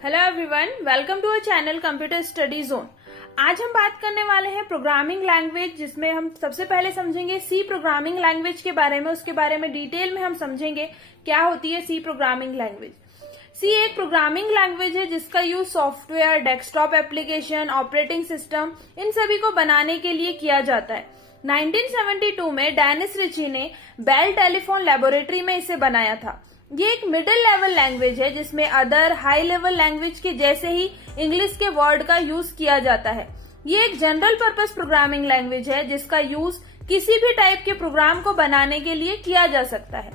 Hello everyone, welcome to our channel computer study zone. आज हम बात करने वाले हैं प्रोग्रामिंग लैंग्वेज, जिसमें हम सबसे पहले समझेंगे सी प्रोग्रामिंग लैंग्वेज के बारे में। उसके बारे में डिटेल में हम समझेंगे क्या होती है सी प्रोग्रामिंग लैंग्वेज। सी एक प्रोग्रामिंग लैंग्वेज है जिसका use software, desktop application, operating system in सभी को बनाने के लिए किया जाता है। 1972 में डेनिस रिची ने बेल टेलीफोन लेबोरेटरी में इसे बनाया था। ये एक मिडिल लेवल लैंग्वेज है जिसमें अदर हाई लेवल लैंग्वेज के जैसे ही इंग्लिश के वर्ड का यूज किया जाता है। ये एक जनरल पर्पस प्रोग्रामिंग लैंग्वेज है जिसका यूज किसी भी टाइप के प्रोग्राम को बनाने के लिए किया जा सकता है।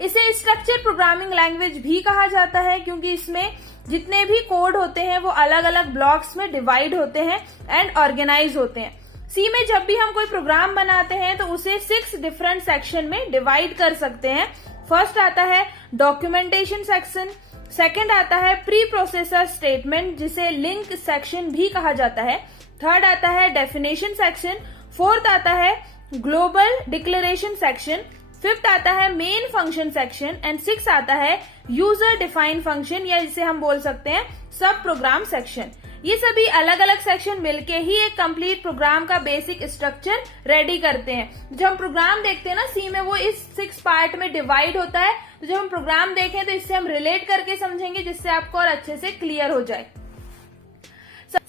इसे स्ट्रक्चर प्रोग्रामिंग लैंग्वेज भी कहा जाता है क्योंकि इसमें जितने भी कोड होते हैं वो अलग अलग ब्लॉक्स में डिवाइड होते हैं एंड ऑर्गेनाइज होते हैं। सी में जब भी हम कोई प्रोग्राम बनाते हैं तो उसे 6 डिफरेंट सेक्शन में डिवाइड कर सकते हैं। फर्स्ट आता है डॉक्यूमेंटेशन सेक्शन, सेकंड आता है प्री प्रोसेसर स्टेटमेंट जिसे लिंक सेक्शन भी कहा जाता है, थर्ड आता है डेफिनेशन सेक्शन, फोर्थ आता है ग्लोबल डिक्लेरेशन सेक्शन, फिफ्थ आता है main function section and six आता है यूजर डिफाइंड फंक्शन या जिसे हम बोल सकते हैं सब प्रोग्राम सेक्शन। ये सभी अलग अलग सेक्शन मिलके ही एक कंप्लीट प्रोग्राम का बेसिक स्ट्रक्चर रेडी करते हैं। जब हम प्रोग्राम देखते हैं ना सी में वो इस 6 पार्ट में डिवाइड होता है, तो जब हम प्रोग्राम देखें तो इससे हम रिलेट करके समझेंगे जिससे आपको और अच्छे से क्लियर हो जाए।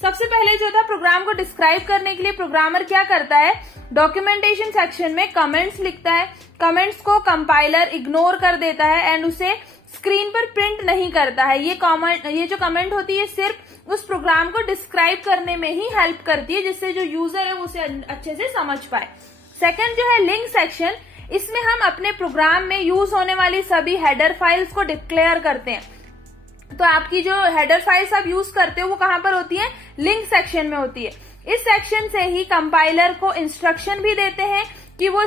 सबसे पहले जो था प्रोग्राम को डिस्क्राइब करने के लिए प्रोग्रामर क्या करता है, डॉक्यूमेंटेशन सेक्शन में कमेंट्स लिखता है। कमेंट्स को कंपाइलर इग्नोर कर देता है एंड उसे स्क्रीन पर प्रिंट नहीं करता है। ये जो कमेंट होती है सिर्फ उस प्रोग्राम को डिस्क्राइब करने में ही हेल्प करती है जिससे जो यूजर है वो उसे अच्छे से समझ पाए। सेकंड जो है लिंक सेक्शन, इसमें हम अपने प्रोग्राम में यूज होने वाली सभी हेडर फाइल्स को डिक्लेयर करते हैं। तो आपकी जो हेडर फाइल्स आप यूज करते हो वो कहां पर होती है, लिंक सेक्शन में होती है। इस सेक्शन से ही कंपाइलर को इंस्ट्रक्शन भी देते हैं कि वो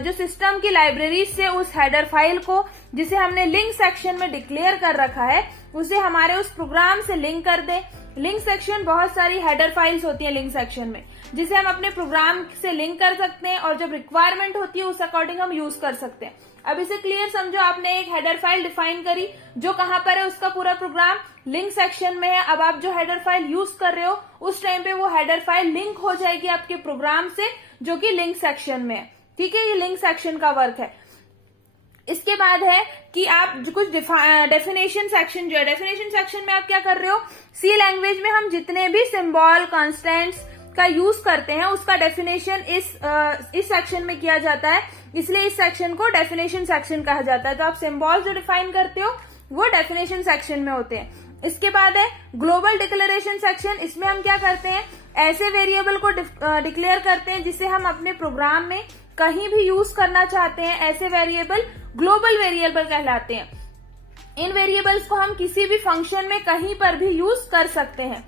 जो सिस्टम की लाइब्रेरी से उस हेडर फाइल को जिसे हमने लिंक सेक्शन में डिक्लेयर कर रखा है उसे हमारे उस प्रोग्राम से लिंक कर दे। लिंक सेक्शन बहुत सारी हेडर फाइल्स होती है लिंक सेक्शन में जिसे हम अपने प्रोग्राम से लिंक कर सकते हैं और जब रिक्वायरमेंट होती है उस अकॉर्डिंग हम यूज कर सकते हैं। अब इसे क्लियर समझो, आपने एक हेडर फाइल डिफाइन करी जो कहां पर है, उसका पूरा प्रोग्राम लिंक सेक्शन में है। अब आप जो हेडर फाइल यूज कर रहे हो उस टाइम पे वो हेडर फाइल लिंक हो जाएगी आपके प्रोग्राम से जो कि लिंक सेक्शन में है। ठीक है, ये लिंक सेक्शन का वर्क है। इसके बाद है कि आप कुछ डेफिनेशन सेक्शन जो है, डेफिनेशन सेक्शन में आप क्या कर रहे हो, सी लैंग्वेज में हम जितने भी सिंबल कॉन्स्टेंट्स का यूज करते हैं उसका डेफिनेशन इस सेक्शन में किया जाता है, इसलिए इस सेक्शन को डेफिनेशन सेक्शन कहा जाता है। तो आप सिंबल्स जो डिफाइन करते हो वो डेफिनेशन सेक्शन में होते हैं। इसके बाद है ग्लोबल डिक्लेरेशन सेक्शन, इसमें हम क्या करते हैं, ऐसे वेरिएबल को डिक्लेयर करते हैं जिसे हम अपने प्रोग्राम में कहीं भी यूज करना चाहते हैं। ऐसे वेरिएबल ग्लोबल वेरिएबल कहलाते हैं। इन वेरिएबल्स को हम किसी भी फंक्शन में कहीं पर भी यूज कर सकते हैं।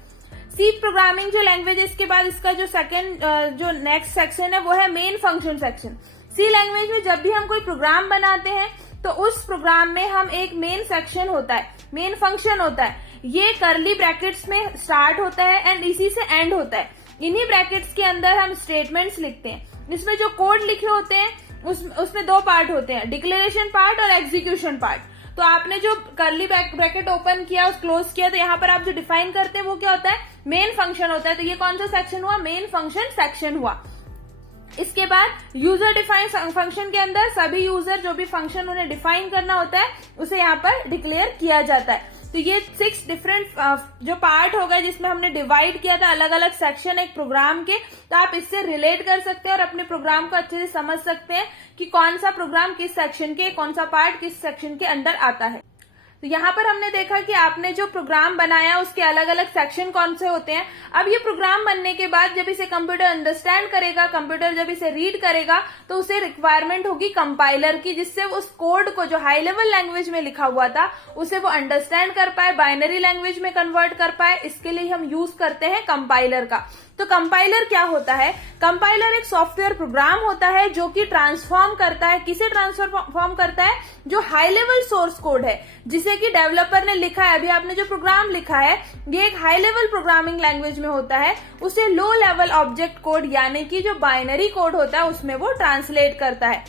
सी प्रोग्रामिंग जो लैंग्वेज है इसके बाद इसका जो जो नेक्स्ट सेक्शन है वो है मेन फंक्शन सेक्शन। सी लैंग्वेज में जब भी हम कोई प्रोग्राम बनाते हैं तो उस प्रोग्राम में हम एक मेन सेक्शन होता है, मेन फंक्शन होता है। ये कर्ली ब्रैकेट्स में स्टार्ट होता है एंड इसी से एंड होता है। इन्हीं ब्रैकेट्स के अंदर हम स्टेटमेंट्स लिखते हैं। इसमें जो कोड लिखे होते हैं उसमें 2 पार्ट होते हैं, डिक्लेरेशन पार्ट और एग्जीक्यूशन पार्ट। तो आपने जो कर्ली ब्रैकेट ओपन किया और क्लोज किया तो यहाँ पर आप जो डिफाइन करते हैं वो क्या होता है, मेन फंक्शन होता है। तो ये कौन सा सेक्शन हुआ, मेन फंक्शन सेक्शन हुआ। इसके बाद यूजर डिफाइन फंक्शन के अंदर सभी यूजर जो भी फंक्शन उन्हें डिफाइन करना होता है उसे यहाँ पर डिक्लेयर किया जाता है। तो ये 6 डिफरेंट जो पार्ट हो गए जिसमें हमने डिवाइड किया था अलग अलग सेक्शन एक प्रोग्राम के, तो आप इससे रिलेट कर सकते हैं और अपने प्रोग्राम को अच्छे से समझ सकते हैं कि कौन सा प्रोग्राम किस सेक्शन के, कौन सा पार्ट किस सेक्शन के अंदर आता है। तो यहाँ पर हमने देखा कि आपने जो प्रोग्राम बनाया उसके अलग अलग सेक्शन कौन से होते हैं। अब ये प्रोग्राम बनने के बाद जब इसे कंप्यूटर अंडरस्टैंड करेगा, कंप्यूटर जब इसे रीड करेगा तो उसे रिक्वायरमेंट होगी कंपाइलर की, जिससे उस कोड को जो हाई लेवल लैंग्वेज में लिखा हुआ था उसे वो अंडरस्टैंड कर पाए, बाइनरी लैंग्वेज में कन्वर्ट कर पाए। इसके लिए हम यूज करते हैं कंपाइलर का। तो कंपाइलर क्या होता है, कंपाइलर एक सॉफ्टवेयर प्रोग्राम होता है जो कि ट्रांसफॉर्म करता है, किसे ट्रांसफॉर्म करता है, जो हाई लेवल सोर्स कोड है जिसे कि डेवलपर ने लिखा है। अभी आपने जो प्रोग्राम लिखा है ये एक हाई लेवल प्रोग्रामिंग लैंग्वेज में होता है, उसे लो लेवल ऑब्जेक्ट कोड यानी कि जो बाइनरी कोड होता है उसमें वो ट्रांसलेट करता है।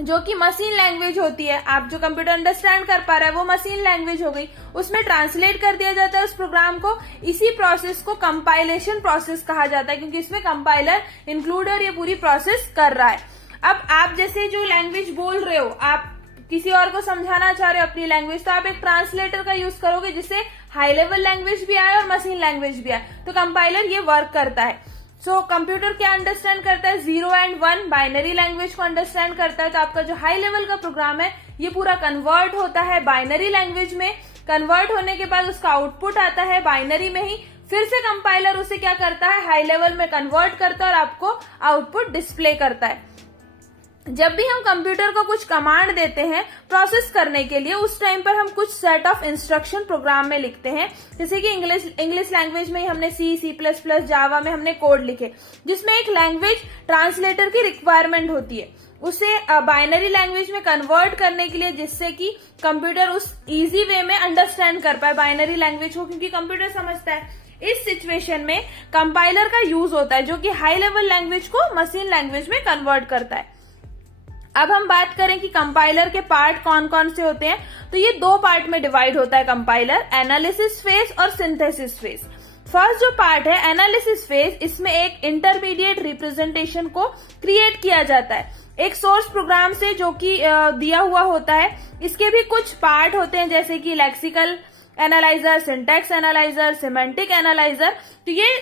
जो कि मशीन लैंग्वेज होती है, आप जो कंप्यूटर अंडरस्टैंड कर पा रहा है वो मशीन लैंग्वेज हो गई, उसमें ट्रांसलेट कर दिया जाता है उस प्रोग्राम को। इसी प्रोसेस को कंपाइलेशन प्रोसेस कहा जाता है, क्योंकि इसमें कंपाइलर इंक्लूड और ये पूरी प्रोसेस कर रहा है। अब आप जैसे जो लैंग्वेज बोल रहे हो, आप किसी और को समझाना चाह रहे हो अपनी लैंग्वेज, तो आप एक ट्रांसलेटर का यूज करोगे जिससे हाई लेवल लैंग्वेज भी आए और मशीन लैंग्वेज भी आए, तो कंपाइलर ये वर्क करता है। सो कंप्यूटर क्या अंडरस्टैंड करता है, 0 एंड 1 बाइनरी लैंग्वेज को अंडरस्टैंड करता है। तो आपका जो हाई लेवल का प्रोग्राम है ये पूरा कन्वर्ट होता है बाइनरी लैंग्वेज में। कन्वर्ट होने के बाद उसका आउटपुट आता है बाइनरी में ही, फिर से कंपाइलर उसे क्या करता है, हाई लेवल में कन्वर्ट करता है और आपको आउटपुट डिस्प्ले करता है। जब भी हम कंप्यूटर को कुछ कमांड देते हैं प्रोसेस करने के लिए, उस टाइम पर हम कुछ सेट ऑफ इंस्ट्रक्शन प्रोग्राम में लिखते हैं। जैसे कि इंग्लिश लैंग्वेज में ही हमने C++, जावा में हमने कोड लिखे, जिसमें एक लैंग्वेज ट्रांसलेटर की रिक्वायरमेंट होती है उसे बाइनरी लैंग्वेज में कन्वर्ट करने के लिए, जिससे कि कंप्यूटर उस इजी वे में अंडरस्टैंड कर पाए बाइनरी लैंग्वेज को, क्योंकि कंप्यूटर समझता है। इस सिचुएशन में कंपाइलर का यूज होता है, जो कि हाई लेवल लैंग्वेज को मशीन लैंग्वेज में कन्वर्ट करता है। अब हम बात करें कि कंपाइलर के पार्ट कौन कौन से होते हैं, तो ये 2 पार्ट में डिवाइड होता है कंपाइलर, एनालिसिस फेज और सिंथेसिस फेज। फर्स्ट जो पार्ट है एनालिसिस फेज, इसमें एक इंटरमीडिएट रिप्रेजेंटेशन को क्रिएट किया जाता है एक सोर्स प्रोग्राम से, जो कि दिया हुआ होता है। इसके भी कुछ पार्ट होते हैं, जैसे कि lexical analyser, syntax analyser, semantic analyser. तो ये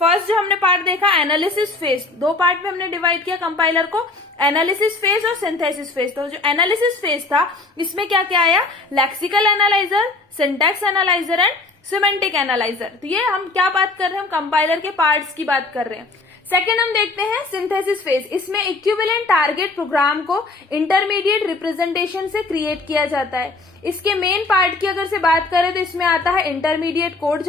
फर्स्ट जो हमने पार्ट देखा एनालिसिस फेज, 2 पार्ट में हमने डिवाइड किया कंपाइलर को, एनालिसिस फेज और सिंथेसिस फेज। तो जो एनालिसिस फेज था इसमें क्या क्या आया, lexical analyser, syntax analyser and semantic analyser. तो ये हम क्या बात कर रहे हैं, हम कंपाइलर के पार्ट्स की बात कर रहे हैं। सेकेंड हम देखते हैं सिंथेसिस फेज, इसमें इक्विवेलेंट टारगेट प्रोग्राम को इंटरमीडिएट रिप्रेजेंटेशन से क्रिएट किया जाता है। इसके मेन पार्ट की अगर से बात करें तो इसमें आता है intermediate code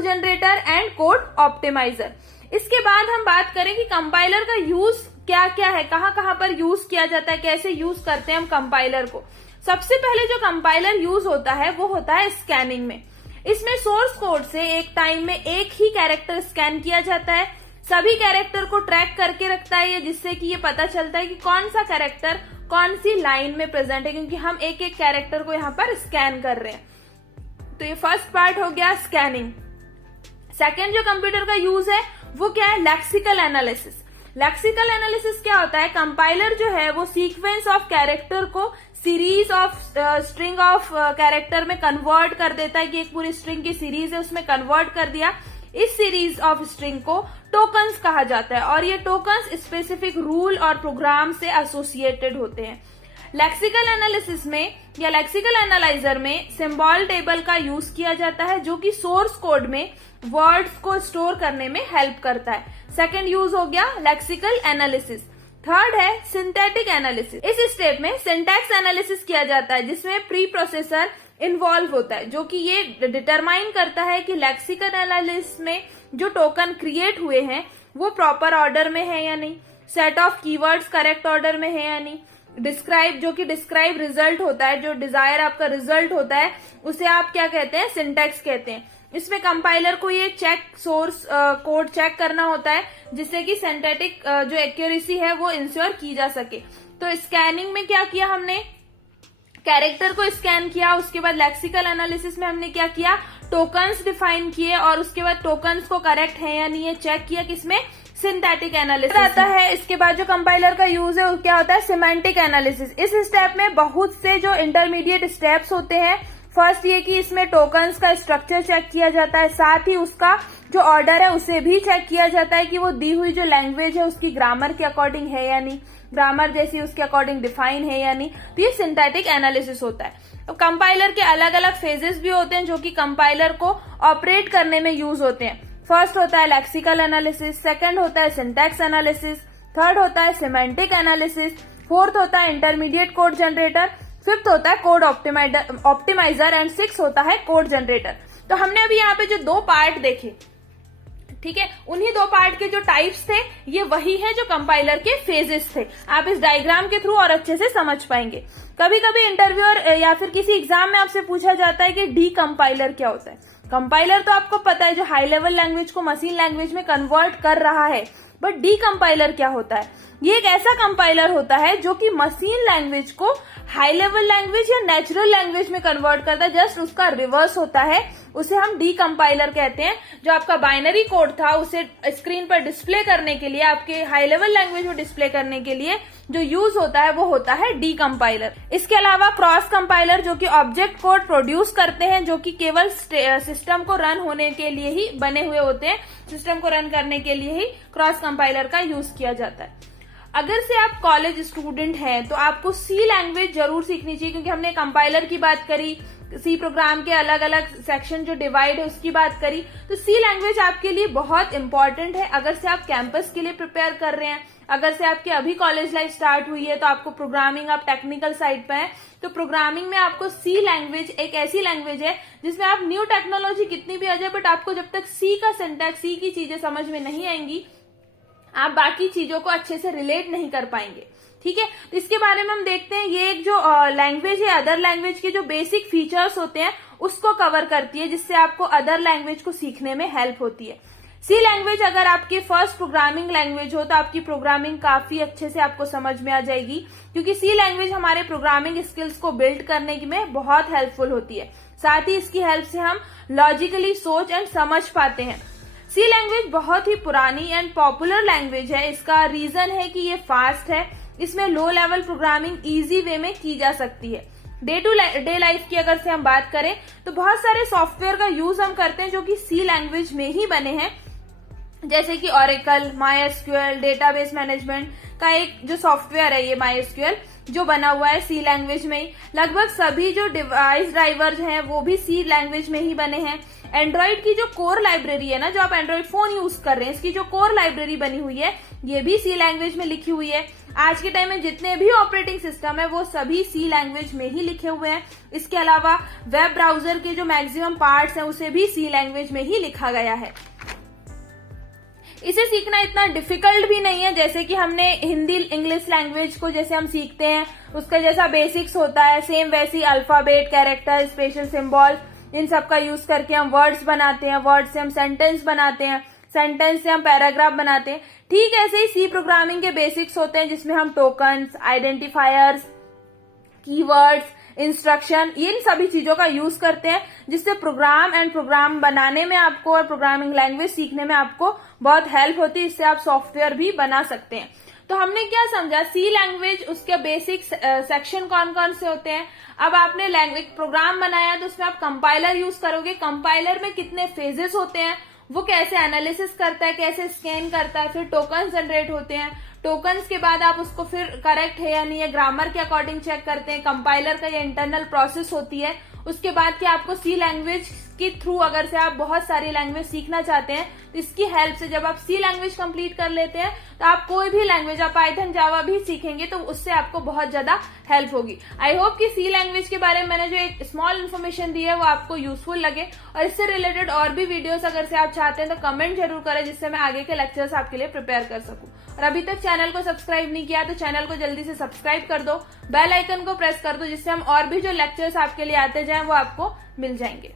generator and code optimiser. इसके बाद हम बात करें कि कंपाइलर का यूज क्या क्या है, कहां कहां पर यूज किया जाता है, कैसे यूज करते हैं हम कंपाइलर को। सबसे पहले जो कंपाइलर यूज होता है वो होता है स्कैनिंग में। इसमें सोर्स कोड से एक टाइम में एक ही कैरेक्टर स्कैन किया जाता है, सभी कैरेक्टर को ट्रैक करके रखता है ये, जिससे कि ये पता चलता है कि कौन सा कैरेक्टर कौन सी लाइन में प्रेजेंट है, क्योंकि हम एक एक कैरेक्टर को यहाँ पर स्कैन कर रहे हैं। तो ये फर्स्ट पार्ट हो गया स्कैनिंग। सेकेंड जो कंप्यूटर का यूज है वो क्या है, लेक्सिकल एनालिसिस। लेक्सिकल एनालिसिस क्या होता है, कंपाइलर जो है वो सीक्वेंस ऑफ कैरेक्टर को series of string of character में कन्वर्ट कर देता है, कि एक पूरी स्ट्रिंग की सीरीज है उसमें कन्वर्ट कर दिया। इस सीरीज ऑफ स्ट्रिंग को टोकन्स कहा जाता है, और ये टोकन्स स्पेसिफिक रूल और प्रोग्राम से एसोसिएटेड होते हैं। लेक्सिकल एनालिसिस में या लेक्सिकल एनालाइजर में सिंबल टेबल का यूज किया जाता है, जो कि सोर्स कोड में वर्ड्स को स्टोर करने में हेल्प करता है। सेकंड यूज हो गया लेक्सिकल एनालिसिस। थर्ड है सिंथेटिक एनालिसिस। इस स्टेप में सिंटैक्स एनालिसिस किया जाता है, जिसमें प्री प्रोसेसर इन्वॉल्व होता है, जो कि ये डिटरमाइन करता है कि लेक्सिकल एनालिसिस में जो टोकन क्रिएट हुए हैं वो प्रॉपर ऑर्डर में है या नहीं, set of keywords correct order में है या नहीं। डिस्क्राइब, जो कि डिस्क्राइब रिजल्ट होता है, जो डिजायर आपका रिजल्ट होता है उसे आप क्या कहते हैं, सिंटैक्स कहते हैं। इसमें कंपाइलर को ये चेक सोर्स कोड चेक करना होता है, जिससे कि सिंथेटिक जो एक्यूरेसी है वो इंश्योर की जा सके। तो स्कैनिंग में क्या किया हमने, कैरेक्टर को स्कैन किया, उसके बाद लेक्सिकल एनालिसिस में हमने क्या किया, टोकन्स डिफाइन किए, और उसके बाद टोकन्स को करेक्ट है या नहीं ये चेक किया, किसमें, सिंथेटिक एनालिसिस आता है। इसके बाद जो कंपाइलर का यूज है वो क्या होता है, सिमेंटिक एनालिसिस। इस स्टेप में बहुत से जो इंटरमीडिएट स्टेप्स होते हैं। फर्स्ट ये कि इसमें टोकन्स का स्ट्रक्चर चेक किया जाता है, साथ ही उसका जो ऑर्डर है उसे भी चेक किया जाता है कि वो दी हुई जो लैंग्वेज है उसकी ग्रामर के अकॉर्डिंग है या नहीं, ग्रामर जैसी उसके अकॉर्डिंग डिफाइन है या नहीं। तो ये सिंथेटिक एनालिसिस होता है। तो कंपाइलर के अलग अलग फेजेस भी होते हैं, जो कि कंपाइलर को ऑपरेट करने में यूज होते हैं। फर्स्ट होता है लेक्सिकल एनालिसिस, सेकंड होता है सिंटैक्स एनालिसिस, थर्ड होता है सिमेंटिक एनालिसिस, फोर्थ होता है इंटरमीडिएट कोड जनरेटर, फिफ्थ होता है कोड ऑप्टिमाइजर एंड सिक्स होता है कोड जनरेटर। तो हमने अभी यहाँ पे जो 2 पार्ट देखे, ठीक है, उन्हीं 2 पार्ट के जो टाइप्स थे ये वही है जो कंपाइलर के फेजेस थे। आप इस डायग्राम के थ्रू और अच्छे से समझ पाएंगे। कभी कभी इंटरव्यूअर या फिर किसी एग्जाम में आपसे पूछा जाता है कि डी कंपाइलर क्या होता है। कंपाइलर तो आपको पता है, जो हाई लेवल लैंग्वेज को मशीन लैंग्वेज में कन्वर्ट कर रहा है, बट डी कंपाइलर क्या होता है? ये एक ऐसा कंपाइलर होता है जो कि मशीन लैंग्वेज को हाई लेवल लैंग्वेज या नेचुरल लैंग्वेज में कन्वर्ट करता है। जस्ट उसका रिवर्स होता है, उसे हम डी कंपाइलर कहते हैं। जो आपका बाइनरी कोड था उसे स्क्रीन पर डिस्प्ले करने के लिए, आपके हाई लेवल लैंग्वेज में डिस्प्ले करने के लिए जो यूज होता है वो होता है डी कंपाइलर। इसके अलावा क्रॉस कंपाइलर जो कि ऑब्जेक्ट कोड प्रोड्यूस करते हैं, जो कि केवल सिस्टम को रन होने के लिए ही बने हुए होते हैं, सिस्टम को रन करने के लिए ही क्रॉस कंपाइलर का यूज किया जाता है। अगर से आप कॉलेज स्टूडेंट हैं तो आपको सी लैंग्वेज जरूर सीखनी चाहिए, क्योंकि हमने कंपाइलर की बात करी, सी प्रोग्राम के अलग अलग सेक्शन जो डिवाइड है उसकी बात करी, तो सी लैंग्वेज आपके लिए बहुत इंपॉर्टेंट है। अगर से आप कैंपस के लिए प्रिपेयर कर रहे हैं, अगर से आपकी अभी कॉलेज लाइफ स्टार्ट हुई है तो आपको प्रोग्रामिंग, आप टेक्निकल साइड पे हैं, तो प्रोग्रामिंग में आपको सी लैंग्वेज एक ऐसी लैंग्वेज है जिसमें आप न्यू टेक्नोलॉजी कितनी भी आ जाए, बट आपको जब तक सी का सिंटैक्स, सी की चीजें समझ में नहीं आएंगी, आप बाकी चीजों को अच्छे से रिलेट नहीं कर पाएंगे। ठीक है, तो इसके बारे में हम देखते हैं। ये एक जो लैंग्वेज है, अदर लैंग्वेज के जो बेसिक फीचर्स होते हैं उसको कवर करती है, जिससे आपको अदर लैंग्वेज को सीखने में हेल्प होती है। सी लैंग्वेज अगर आपकी फर्स्ट प्रोग्रामिंग लैंग्वेज हो तो आपकी प्रोग्रामिंग काफी अच्छे से आपको समझ में आ जाएगी, क्योंकि सी लैंग्वेज हमारे प्रोग्रामिंग स्किल्स को बिल्ड करने में बहुत हेल्पफुल होती है। साथ ही इसकी हेल्प से हम लॉजिकली सोच एंड समझ पाते हैं। सी लैंग्वेज बहुत ही पुरानी एंड पॉपुलर लैंग्वेज है। इसका रीजन है कि ये फास्ट है, इसमें low level programming easy way में की जा सकती है। डे टू डे लाइफ की अगर से हम बात करें तो बहुत सारे सॉफ्टवेयर का यूज हम करते हैं जो कि सी लैंग्वेज में ही बने हैं, जैसे कि ओरेकल, माईएसक्यूएल, डेटाबेस मैनेजमेंट का एक जो सॉफ्टवेयर है, ये माईएसक्यूएल जो बना हुआ है सी लैंग्वेज में ही। लगभग सभी जो डिवाइस ड्राइवर्स हैं वो भी सी लैंग्वेज में ही बने हैं। एंड्रॉइड की जो कोर लाइब्रेरी है ना, जो आप एंड्रॉइड फोन यूज कर रहे हैं, इसकी जो कोर लाइब्रेरी बनी हुई है ये भी सी लैंग्वेज में लिखी हुई है। आज के टाइम में जितने भी ऑपरेटिंग सिस्टम है वो सभी सी लैंग्वेज में ही लिखे हुए हैं। इसके अलावा वेब ब्राउजर के जो मैक्सिमम पार्ट्स हैं उसे भी सी लैंग्वेज में ही लिखा गया है। इसे सीखना इतना डिफिकल्ट भी नहीं है, जैसे कि हमने हिंदी इंग्लिश लैंग्वेज को जैसे हम सीखते हैं उसका जैसा बेसिक्स होता है, सेम वैसी अल्फाबेट, कैरेक्टर, स्पेशल सिंबल, इन सब का यूज करके हम वर्ड्स बनाते हैं, वर्ड से हम सेंटेंस बनाते हैं, सेंटेंस से हम पैराग्राफ बनाते हैं। ठीक ऐसे ही सी प्रोग्रामिंग के बेसिक्स होते हैं जिसमें हम टोकन्स, आइडेंटिफायर्स, कीवर्ड्स, इंस्ट्रक्शन, इन सभी चीजों का यूज करते हैं, जिससे प्रोग्राम बनाने में आपको और प्रोग्रामिंग लैंग्वेज सीखने में आपको बहुत हेल्प होती है। इससे आप सॉफ्टवेयर भी बना सकते हैं। तो हमने क्या समझा, सी लैंग्वेज, उसके बेसिक सेक्शन कौन कौन से होते हैं। अब आपने लैंग्वेज प्रोग्राम बनाया तो उसमें आप कंपाइलर यूज करोगे। कंपाइलर में कितने फेजेस होते हैं, वो कैसे एनालिसिस करता है, कैसे स्कैन करता है, फिर टोकन जनरेट होते हैं। टोकन्स के बाद आप उसको फिर करेक्ट है या नहीं है ग्रामर के अकॉर्डिंग चेक करते हैं। कंपाइलर का ये इंटरनल प्रोसेस होती है। उसके बाद कि आपको सी लैंग्वेज के थ्रू अगर से आप बहुत सारी लैंग्वेज सीखना चाहते हैं तो इसकी हेल्प से जब आप सी लैंग्वेज कंप्लीट कर लेते हैं तो आप कोई भी लैंग्वेज, आप पाइथन, जावा भी सीखेंगे तो उससे आपको बहुत ज्यादा हेल्प होगी। आई होप कि सी लैंग्वेज के बारे में मैंने जो एक स्मॉल इन्फॉर्मेशन दी है वो आपको यूजफुल लगे, और इससे रिलेटेड और भी वीडियोस अगर से आप चाहते हैं तो कमेंट जरूर करें, जिससे मैं आगे के लेक्चर्स आपके लिए प्रिपेयर कर सकूं। और अभी तक चैनल को सब्सक्राइब नहीं किया तो चैनल को जल्दी से सब्सक्राइब कर दो, बेल आइकन को प्रेस कर दो, जिससे हम और भी जो लेक्चर्स आपके लिए आते जाएं वो आपको मिल जाएंगे।